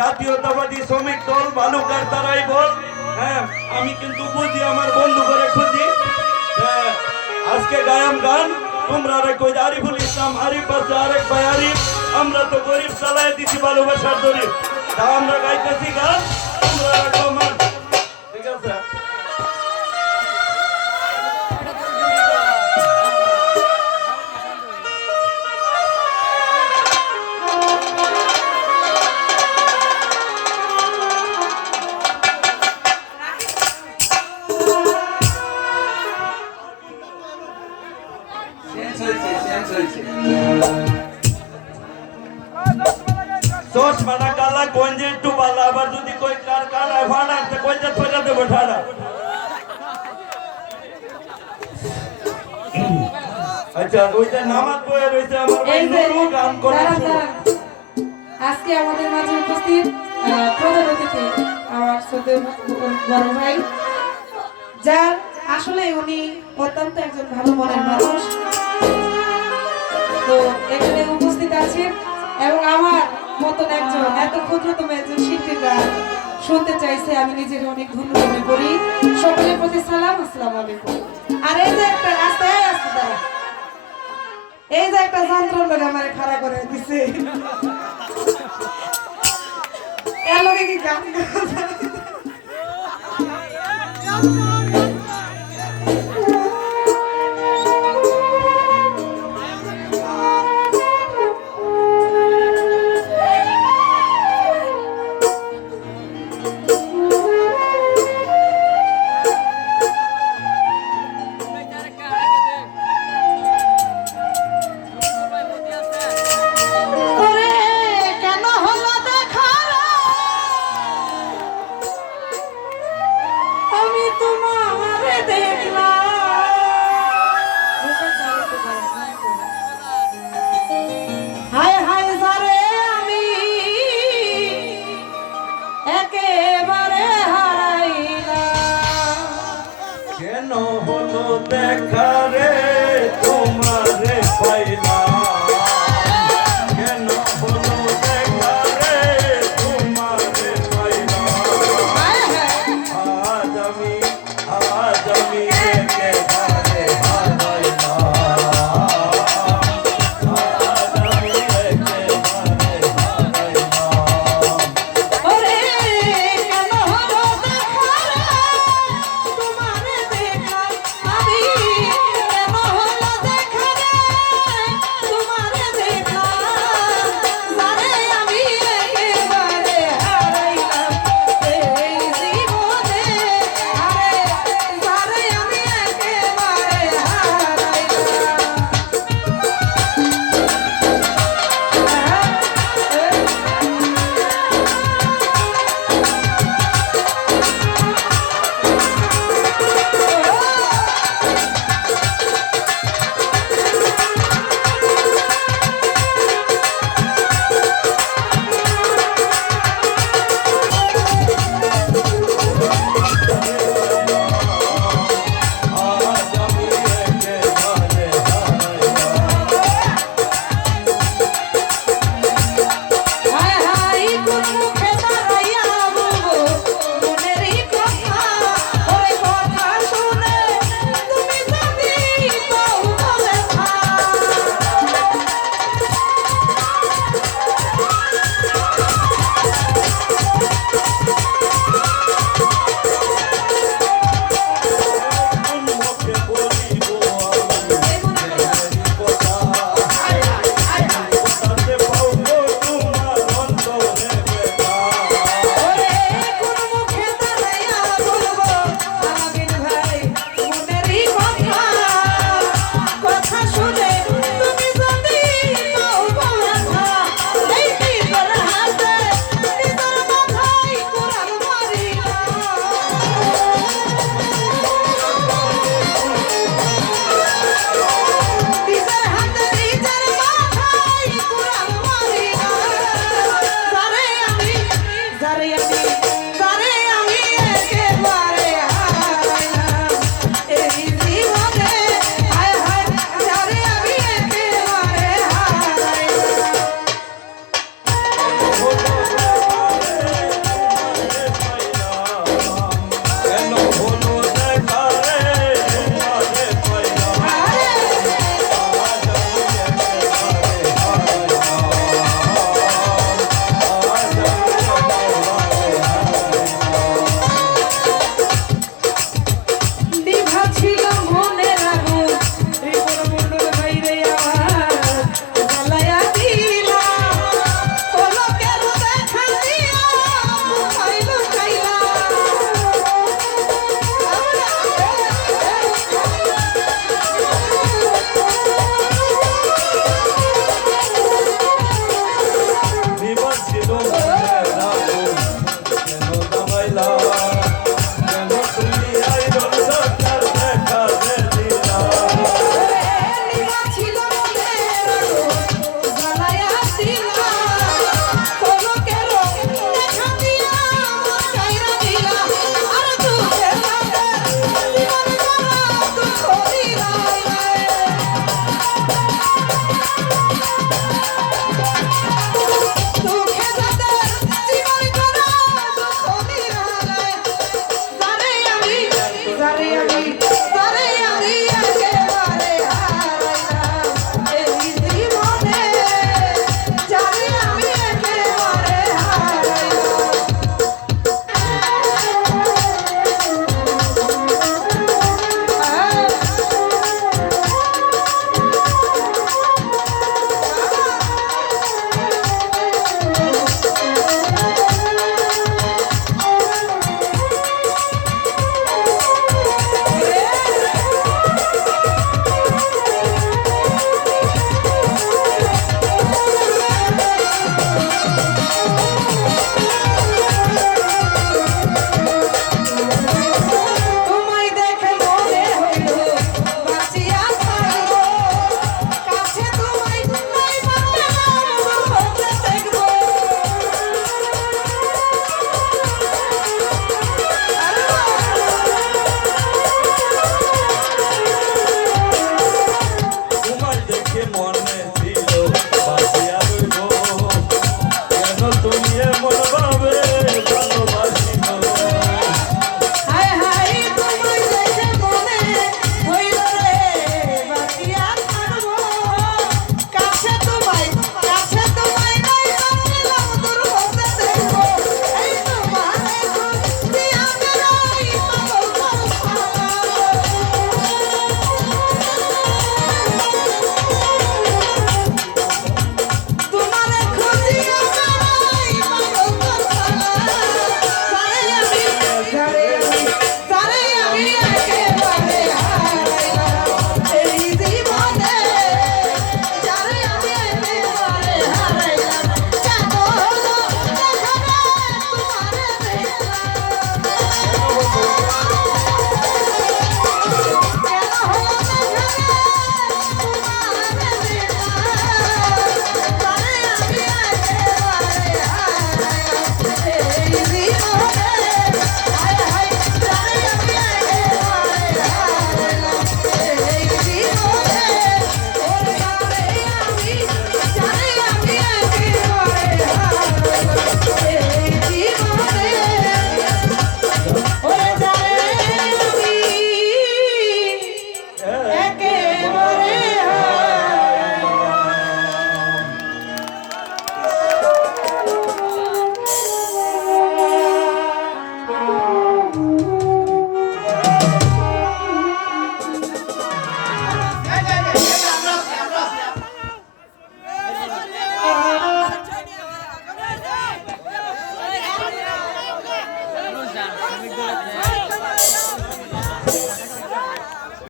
জাতীয়তাবাদী শ্রমিক দল বালুকার তারাই বল। হ্যাঁ, আমি কিন্তু বুঝি আমার বন্ধু করে খুঁজি। আজকে গায়াম গান তোমরা কই আরিফুল ইসলাম আরিফ আছে, আরেক ভাই আরিফ। আমরা তো গরিব চালায় দিছি ভালোবাসার দরিব। তা আমরা গাইতেছি গান, তোমরা রাখো মান। ঠিক আছে? চশমাটা কালা গঞ্জে একটু বালা, আবার যদি কই কার কালা ফাড়াতে কইতে ফেরা দেবো ঠাড়া। আচ্ছা, ওইটা নামাজ পড়ে রইছে আমার ভাই নুরু গান করে শুরু। আজকে আমাদের মাঝে উপস্থিত প্রধান অতিথি আমার শ্রদ্ধেয় বড় ভাই, যার আসলে উনি অত্যন্ত একজন ভালো মনের মানুষ। তো এখানে উপস্থিত আছেন এবং আমার মতন একজন এত ক্ষুদ্রতম একজন শিল্পীর গান শুনতে চাইছে, আমি নিজের অনেক ধন্য মনে করি। সকলের প্রতি সালাম, আসসালামু আলাইকুম। আর এই যে একটা রাস্তায় আসতে দাঁড়া, এই যে একটা যন্ত্র লোক আমার খাড়া করে দিছে, এর লগে কি গান